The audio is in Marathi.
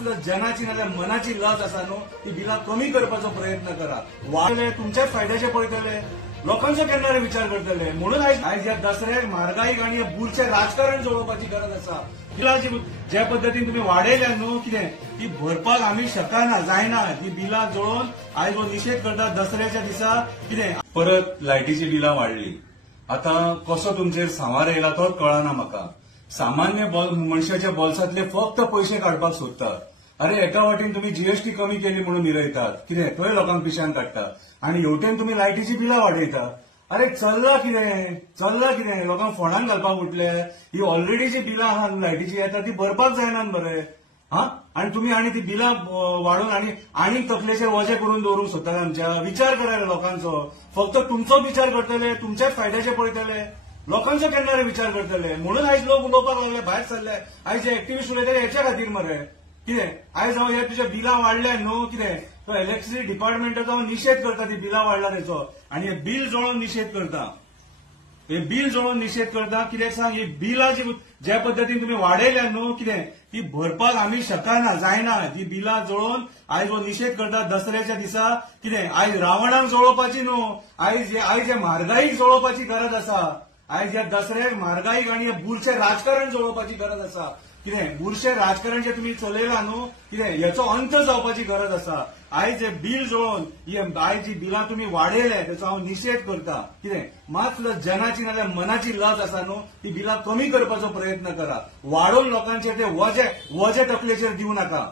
सुद्धा जनाची नाल्यार मनाची लज आसा न्हू ती बिलां कमी करपाचो प्रयत्न करा. वाडले तुमच्याच फायद्याचे पळयतले, लोकांचो केन्ना विचार करतले. म्हणून आयज ह्या दसऱ्याक म्हारगायीक आनी बुरशें राजकारण जोडोवपाची गरज आसा. बिलां ज्या पद्दतीन तुम्ही वाडयल्या न्हू कितें ती भरपाक आमी शकना, जायना. ती बिलां जोडून आयज हो निशेध करता दसऱ्याच्या दिसा कितें परत लायटीची बिलां वाडली. आता कसो तुमचेर सांवार येयला तोच कळना म्हाका. सामान्य मनशाच्या बोल्सांतले फक्त पयशे काडपाक सोदतात. अरे एका वाटेन तुम्ही जीएसटी कमी केली म्हणून मिरयतात, कितें थंय लोकांक पिशान काडटा आणि हेवटेन तुम्ही लायटीची बिलां वाडयता. अरे चल्ला कितें लोकांक फोंडान घालपाक उठले. ही ऑलरेडी जी बिलां आहा लायटीची येता ती भरपाक जायनात बरे. आणि तुम्ही आणि ती बिलां वाडून आणि तकलेचेर वजे करून दवरूंक सोदतात आमच्या. विचार करायला लोकांचो. फक्त तुमचो विचार करतले, तुमच्याच फायद्याचे पळयतले, लोकांचो केन्ना विचार करतले. म्हणून आयज लोक उलोवपाक लागले, भायर सरले. आयज जे एक्टिव्हिस्ट उलयतले हेच्या खातीर मरे कितें आयज हांव हे तुज्या बिलां वाडल्या न्हू कितें तो इलेक्ट्रिसिटी डिपार्टमेंटाचो हांव निशेध करता ती बिलां वाडला तेचो आनी हे बिल जोडून निशेध करता. हे बिल जोडून निशेध करता. कित्याक सांग ही बिलां जी ज्या पद्दतीन तुम्ही वाडयल्या न्हू कितें ती भरपाक आमी शकना, जायना. ती बिलां जोडून आयज हो निशेध करता दसऱ्याच्या दिसा. कितें आयज रावणाक जोडोवपाची न्हू, आयज हे म्हारगायीक जोडोवपाची गरज आसा. आयज ह्या दसऱ्याक म्हारगायीक आनी बुरशें राजकारण जोडोवपाची गरज आसा. कितें बुरशें राजकारण जे तुम्ही चलयला न्हू कितें हेचो अंत जावपाची गरज आसा. आयज हे बिल जोडून आयज जी बिलां तुम्ही वाडयले तेचो हांव निशेध करता. कितें मात सुद्धा जनाची नाल्यार मनाची लज आसा न्हू ती बिलां कमी करपाचो प्रयत्न करा. वाडोवन लोकांचेर ते वजे तकलेचेर दिवं नाका.